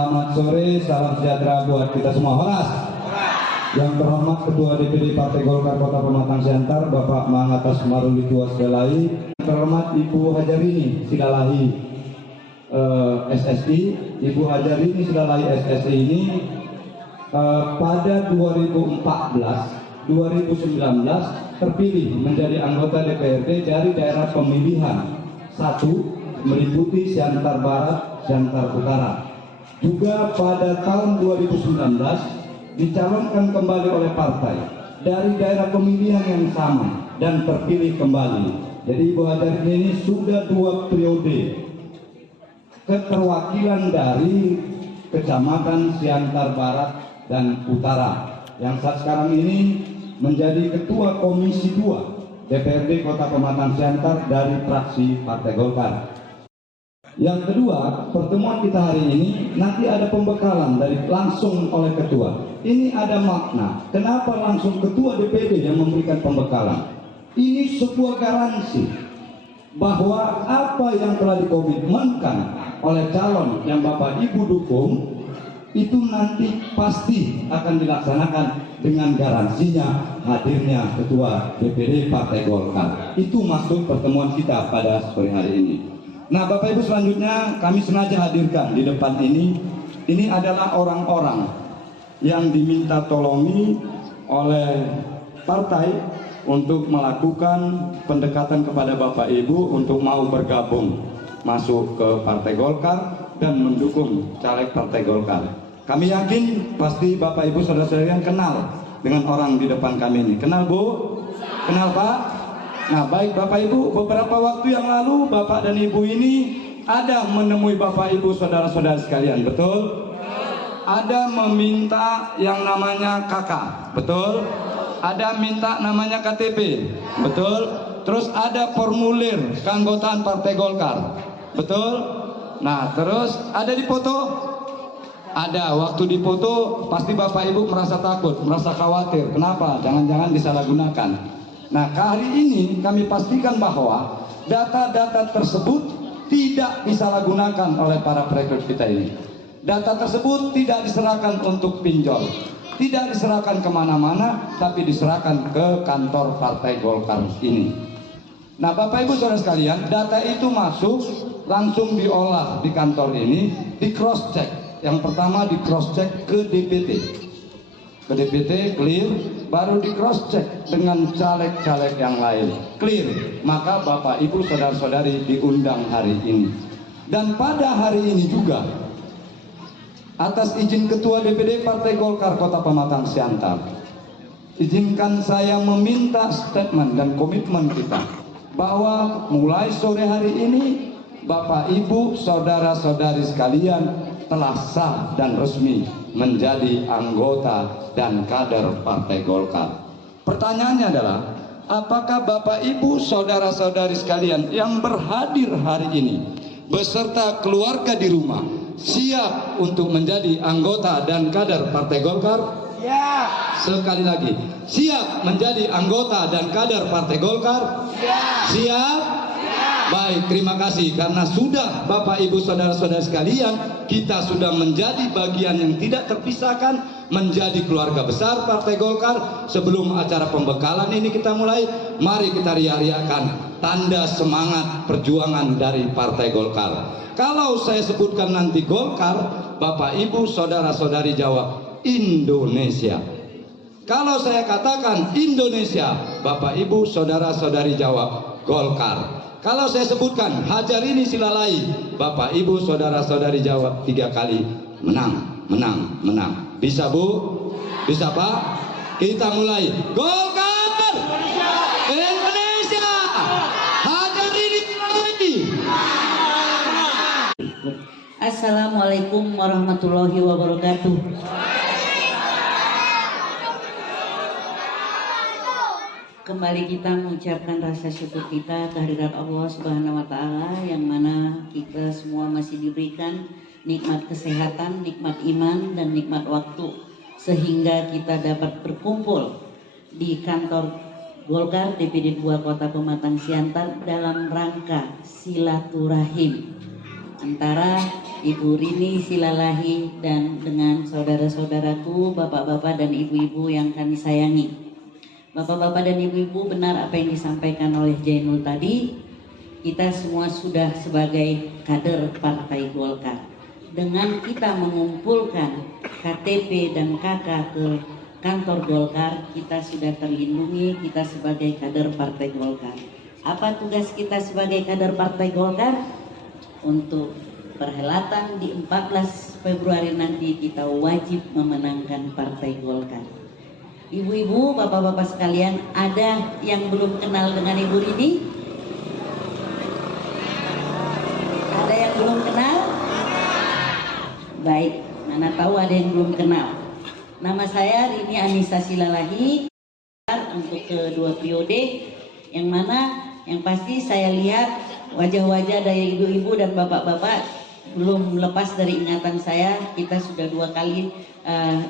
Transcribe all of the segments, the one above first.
Selamat sore, salam sejahtera buat kita semua. Horas. Yang terhormat Ketua DPD Partai Golkar Kota Pematang Siantar, Bapak Mangatas Marulituwa Sidalahi. Yang terhormat Ibu Hajarini Sidalahi SSI. Ibu Hajarini Sidalahi SSI ini pada 2014-2019 terpilih menjadi anggota DPRD dari daerah pemilihan 1 meliputi Siantar Barat, Siantar Utara. Juga pada tahun 2019 dicalonkan kembali oleh partai dari daerah pemilihan yang sama dan terpilih kembali. Jadi Ibu Hajarini ini sudah 2 periode keterwakilan dari Kecamatan Siantar Barat dan Utara, yang saat sekarang ini menjadi Ketua Komisi 2 DPRD Kota Pematang Siantar dari fraksi Partai Golkar. Yang kedua, pertemuan kita hari ini nanti ada pembekalan dari langsung oleh ketua. Ini ada makna. Kenapa langsung ketua DPD yang memberikan pembekalan? Ini sebuah garansi bahwa apa yang telah dikomitmenkan oleh calon yang Bapak Ibu dukung itu nanti pasti akan dilaksanakan dengan garansinya hadirnya ketua DPD Partai Golkar. Itu maksud pertemuan kita pada sore hari ini. Nah, Bapak Ibu, selanjutnya kami sengaja hadirkan di depan ini adalah orang-orang yang diminta tolongi oleh partai untuk melakukan pendekatan kepada Bapak Ibu untuk mau bergabung masuk ke Partai Golkar dan mendukung caleg Partai Golkar. Kami yakin pasti Bapak Ibu saudara-saudara yang kenal dengan orang di depan kami ini. Kenal Bu? Kenal Pak? Nah, baik Bapak Ibu, beberapa waktu yang lalu Bapak dan Ibu ini ada menemui Bapak Ibu saudara-saudara sekalian, betul? Ada meminta yang namanya KK, betul? Ada minta namanya KTP, betul? Terus ada formulir keanggotaan Partai Golkar, betul? Nah, terus ada di foto? Ada. Waktu dipoto pasti Bapak Ibu merasa takut, merasa khawatir. Kenapa? Jangan-jangan disalahgunakan. Nah, hari ini kami pastikan bahwa data-data tersebut tidak disalahgunakan oleh para perekrut kita ini. Data tersebut tidak diserahkan untuk pinjol, tidak diserahkan kemana-mana, tapi diserahkan ke kantor Partai Golkar ini. Nah, Bapak Ibu saudara sekalian, data itu masuk langsung diolah di kantor ini, di cross check. Yang pertama di cross check ke DPT. Ke DPT clear, baru di cross check dengan caleg-caleg yang lain clear, maka Bapak Ibu saudara-saudari diundang hari ini. Dan pada hari ini juga atas izin Ketua DPD Partai Golkar Kota Pematang Siantar, izinkan saya meminta statement dan komitmen kita bahwa mulai sore hari ini Bapak Ibu saudara-saudari sekalian telah sah dan resmi menjadi anggota dan kader Partai Golkar. Pertanyaannya adalah, apakah Bapak Ibu saudara-saudari sekalian yang berhadir hari ini beserta keluarga di rumah siap untuk menjadi anggota dan kader Partai Golkar? Ya. Sekali lagi, siap menjadi anggota dan kader Partai Golkar? Ya. Siap? Baik, terima kasih karena sudah Bapak Ibu saudara-saudara sekalian, kita sudah menjadi bagian yang tidak terpisahkan, menjadi keluarga besar Partai Golkar. Sebelum acara pembekalan ini kita mulai, mari kita riak-riakan tanda semangat perjuangan dari Partai Golkar. Kalau saya sebutkan nanti Golkar, Bapak Ibu saudara-saudari jawab Indonesia. Kalau saya katakan Indonesia, Bapak Ibu saudara-saudari jawab Golkar. Kalau saya sebutkan Hajarini Sidalahi, Bapak Ibu saudara-saudari jawab 3 kali menang, menang, menang. Bisa Bu? Bisa Pak? Kita mulai. Golkar Indonesia. Hajarini Sidalahi. Assalamualaikum warahmatullahi wabarakatuh. Kembali kita mengucapkan rasa syukur kita kehadirat Allah Subhanahu wa Ta'ala, yang mana kita semua masih diberikan nikmat kesehatan, nikmat iman, dan nikmat waktu, sehingga kita dapat berkumpul di kantor Golkar DPD 2 Kota Pematang Siantar dalam rangka silaturahim antara Ibu Rini Silalahi, dan dengan saudara-saudaraku, bapak-bapak dan ibu-ibu yang kami sayangi. Bapak-bapak dan ibu-ibu, benar apa yang disampaikan oleh Jainul tadi. Kita semua sudah sebagai kader Partai Golkar. Dengan kita mengumpulkan KTP dan KK ke kantor Golkar, kita sudah terlindungi, kita sebagai kader Partai Golkar. Apa tugas kita sebagai kader Partai Golkar? Untuk perhelatan di 14 Februari nanti kita wajib memenangkan Partai Golkar. Ibu-ibu, bapak-bapak sekalian, ada yang belum kenal dengan Ibu Rini? Ada yang belum kenal? Baik, mana tahu ada yang belum kenal. Nama saya Rini Anissa Silalahi untuk kedua periode, yang mana yang pasti saya lihat wajah-wajah dari ibu-ibu dan bapak-bapak belum lepas dari ingatan saya. Kita sudah 2 kali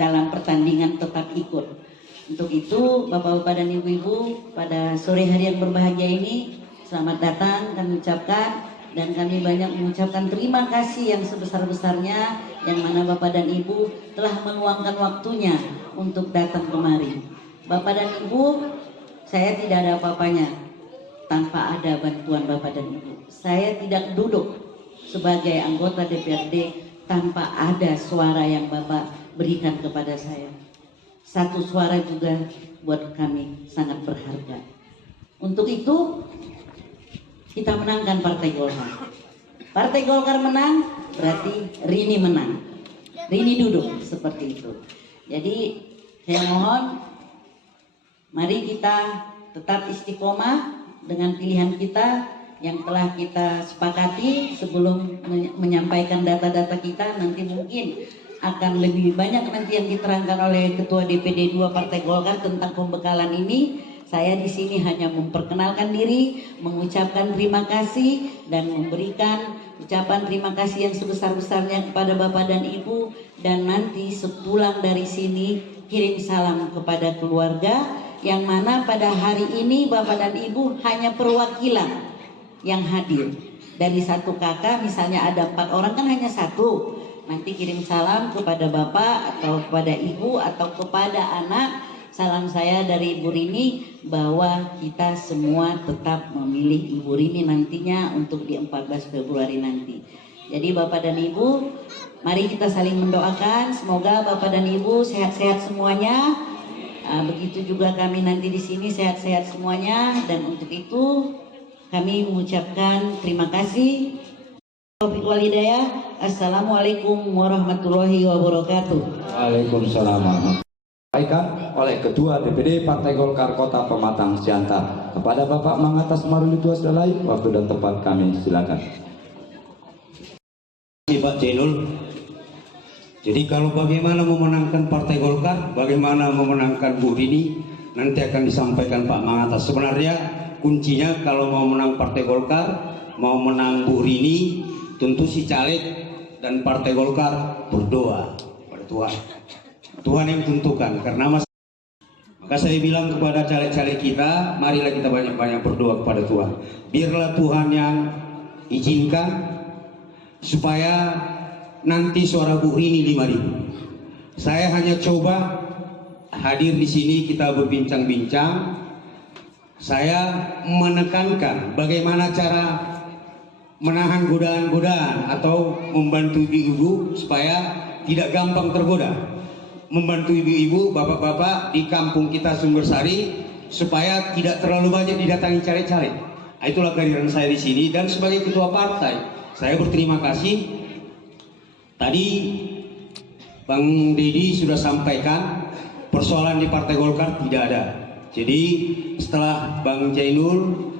dalam pertandingan tetap ikut. Untuk itu bapak-bapak dan ibu-ibu, pada sore hari yang berbahagia ini selamat datang kami ucapkan, dan kami banyak mengucapkan terima kasih yang sebesar-besarnya yang mana bapak dan ibu telah meluangkan waktunya untuk datang kemari. Bapak dan ibu, saya tidak ada apa-apanya tanpa ada bantuan bapak dan ibu. Saya tidak duduk sebagai anggota DPRD tanpa ada suara yang bapak berikan kepada saya. Satu suara juga buat kami sangat berharga. Untuk itu kita menangkan Partai Golkar. Partai Golkar menang berarti Rini menang. Rini duduk seperti itu. Jadi saya mohon, mari kita tetap istiqomah dengan pilihan kita yang telah kita sepakati. Sebelum menyampaikan data-data kita, nanti mungkin akan lebih banyak nanti yang diterangkan oleh Ketua DPD 2 Partai Golkar tentang pembekalan ini. Saya di sini hanya memperkenalkan diri, mengucapkan terima kasih, dan memberikan ucapan terima kasih yang sebesar-besarnya kepada Bapak dan Ibu. Dan nanti sepulang dari sini kirim salam kepada keluarga, yang mana pada hari ini Bapak dan Ibu hanya perwakilan yang hadir. Dari satu kakak misalnya ada 4 orang kan hanya 1. Nanti kirim salam kepada Bapak atau kepada Ibu atau kepada anak. Salam saya dari Ibu Rini bahwa kita semua tetap memilih Ibu Rini nantinya untuk di 14 Februari nanti. Jadi Bapak dan Ibu, mari kita saling mendoakan. Semoga Bapak dan Ibu sehat-sehat semuanya. Begitu juga kami nanti di sini sehat-sehat semuanya. Dan untuk itu kami mengucapkan terima kasih. Taufiq wal hidayah. Assalamualaikum warahmatullahi wabarakatuh. Waalaikumsalam. Disampaikan oleh Ketua DPD Partai Golkar Kota Pematang Siantar. Kepada Bapak Mangatas Maruli Tuas Dalai, waktu dan tempat kami silakan. Pak Jainul. Jadi kalau bagaimana memenangkan Partai Golkar, bagaimana memenangkan Bu Rini, nanti akan disampaikan Pak Mangatas. Sebenarnya kuncinya kalau mau menang Partai Golkar, mau menang Bu Rini, tentu si caleg dan Partai Golkar berdoa pada Tuhan. Tuhan yang tentukan, karena maka saya bilang kepada caleg-caleg kita, marilah kita banyak-banyak berdoa kepada Tuhan. Biarlah Tuhan yang izinkan supaya nanti suara Bu Rini 5.000. Saya hanya coba hadir di sini, kita berbincang-bincang. Saya menekankan bagaimana cara menahan godaan-godaan atau membantu ibu-ibu supaya tidak gampang tergoda. Membantu ibu-ibu, bapak-bapak di kampung kita Sumbersari supaya tidak terlalu banyak didatangi caleg-caleg. Itulah kehadiran saya di sini, dan sebagai ketua partai saya berterima kasih. Tadi Bang Dedi sudah sampaikan persoalan di Partai Golkar tidak ada. Jadi setelah Bang Jainul,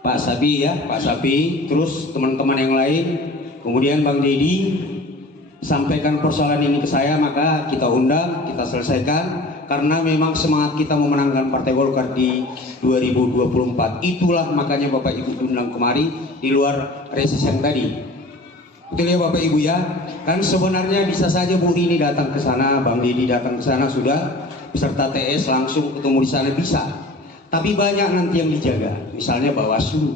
Pak Sapi, terus teman-teman yang lain, kemudian Bang Dedi sampaikan persoalan ini ke saya, maka kita undang, kita selesaikan, karena memang semangat kita memenangkan Partai Golkar di 2024. Itulah makanya Bapak Ibu undang kemari di luar reses yang tadi. Betul ya Bapak Ibu ya? Kan sebenarnya bisa saja Bu Rini datang ke sana, Bang Dedi datang ke sana sudah beserta TS langsung ketemu di sana, bisa. Tapi banyak nanti yang dijaga, misalnya Bawaslu.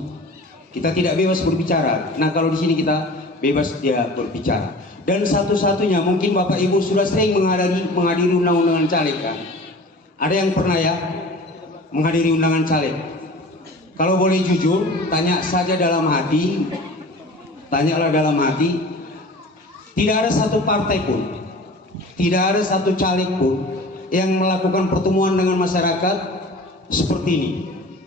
Kita tidak bebas berbicara. Nah kalau di sini kita bebas dia berbicara. Dan satu-satunya mungkin Bapak Ibu sudah sering menghadiri undang-undangan caleg kan? Ada yang pernah ya menghadiri undangan caleg? Kalau boleh jujur, tanya saja dalam hati, tanyalah dalam hati, tidak ada satu partai pun, tidak ada satu caleg pun yang melakukan pertemuan dengan masyarakat seperti ini,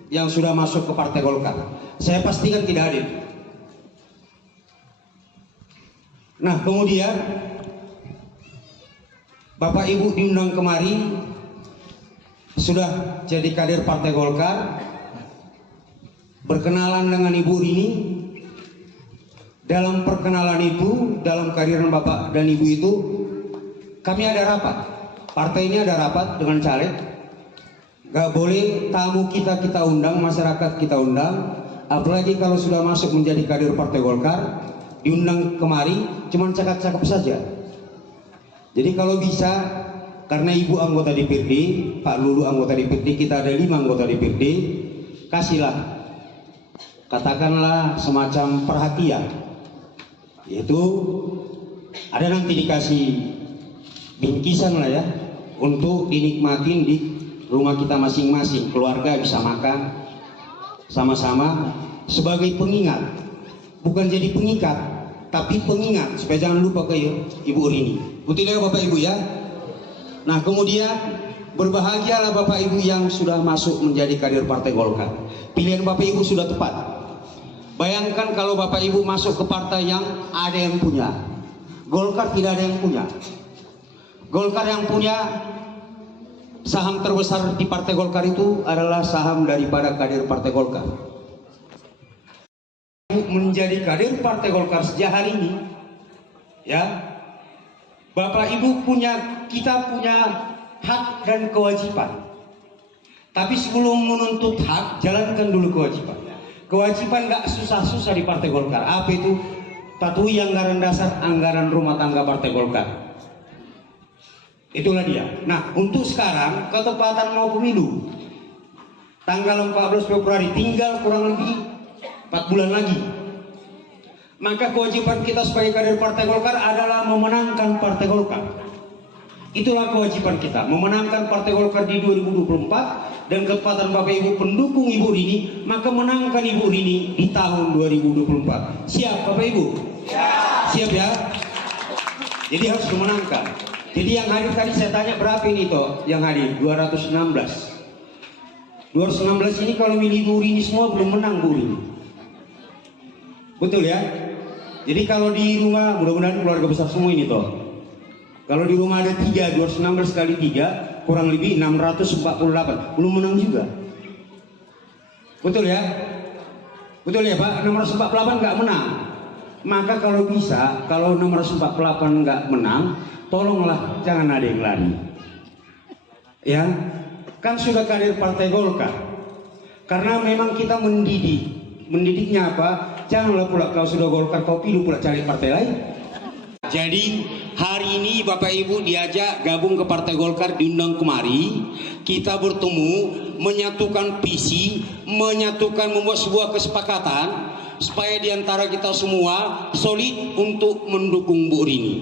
yang sudah masuk ke Partai Golkar. Saya pastikan tidak ada. Nah, kemudian Bapak Ibu diundang kemari, sudah jadi kader Partai Golkar, berkenalan dengan Ibu Rini. Dalam perkenalan itu, dalam kehadiran Bapak dan Ibu itu, kami ada rapat. Partai ini ada rapat dengan caleg. Gak boleh tamu kita undang, masyarakat kita undang. Apalagi kalau sudah masuk menjadi kader Partai Golkar, diundang kemari, cuman cakap-cakap saja. Jadi kalau bisa, karena Ibu anggota DPRD, Pak Lulu anggota DPRD, kita ada 5 anggota DPRD, kasihlah, katakanlah semacam perhatian. Yaitu ada nanti dikasih bingkisan lah ya, untuk dinikmatin di rumah kita masing-masing, keluarga bisa makan sama-sama sebagai pengingat, bukan jadi pengikat, tapi pengingat supaya jangan lupa ke Ibu Rini. Betul ya Bapak Ibu ya? Nah, kemudian berbahagialah Bapak Ibu yang sudah masuk menjadi kader Partai Golkar. Pilihan Bapak Ibu sudah tepat. Bayangkan kalau Bapak Ibu masuk ke partai yang ada yang punya. Golkar tidak ada yang punya. Golkar yang punya saham terbesar di Partai Golkar itu adalah saham daripada kader Partai Golkar. Menjadi kader Partai Golkar sejak hari ini, ya, Bapak Ibu kita punya hak dan kewajiban. Tapi sebelum menuntut hak, jalankan dulu kewajiban. Kewajiban gak susah-susah di Partai Golkar. Apa itu? Patuhi anggaran dasar, anggaran rumah tangga Partai Golkar. Itulah dia. Nah, untuk sekarang ketepatan mau pemilu tanggal 14 Februari, tinggal kurang lebih 4 bulan lagi. Maka kewajiban kita sebagai kader Partai Golkar adalah memenangkan Partai Golkar. Itulah kewajiban kita, memenangkan Partai Golkar di 2024. Dan ketepatan Bapak Ibu pendukung Ibu Rini, maka menangkan Ibu Rini di tahun 2024. Siap Bapak Ibu? Siap ya? Jadi harus memenangkan. Jadi yang hadir tadi saya tanya berapa ini toh yang hadir? 216. 216 ini kalau milih Bu Rini semua belum menang Bu Rini. Betul ya? Jadi kalau di rumah, mudah-mudahan keluarga besar semua ini toh. Kalau di rumah ada 3, 216 kali 3 kurang lebih 648, belum menang juga. Betul ya? Betul ya Pak? 648 nggak menang. Maka kalau bisa, kalau 648 nggak menang, tolonglah jangan ada yang lari. Ya, kan sudah kader Partai Golkar. Karena memang kita mendidik. Mendidiknya apa? Janganlah pula kau sudah Golkar, kau pilih pula cari partai lain. Jadi hari ini Bapak Ibu diajak gabung ke Partai Golkar, diundang kemari. Kita bertemu, menyatukan visi, membuat sebuah kesepakatan supaya diantara kita semua solid untuk mendukung Bu Rini.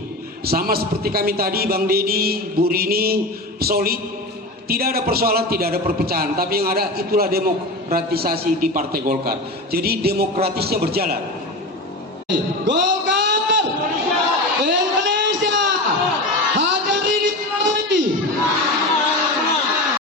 Sama seperti kami tadi, Bang Dedi, Bu Rini, solid. Tidak ada persoalan, tidak ada perpecahan. Tapi yang ada itulah demokratisasi di Partai Golkar. Jadi demokratisnya berjalan. Golkar!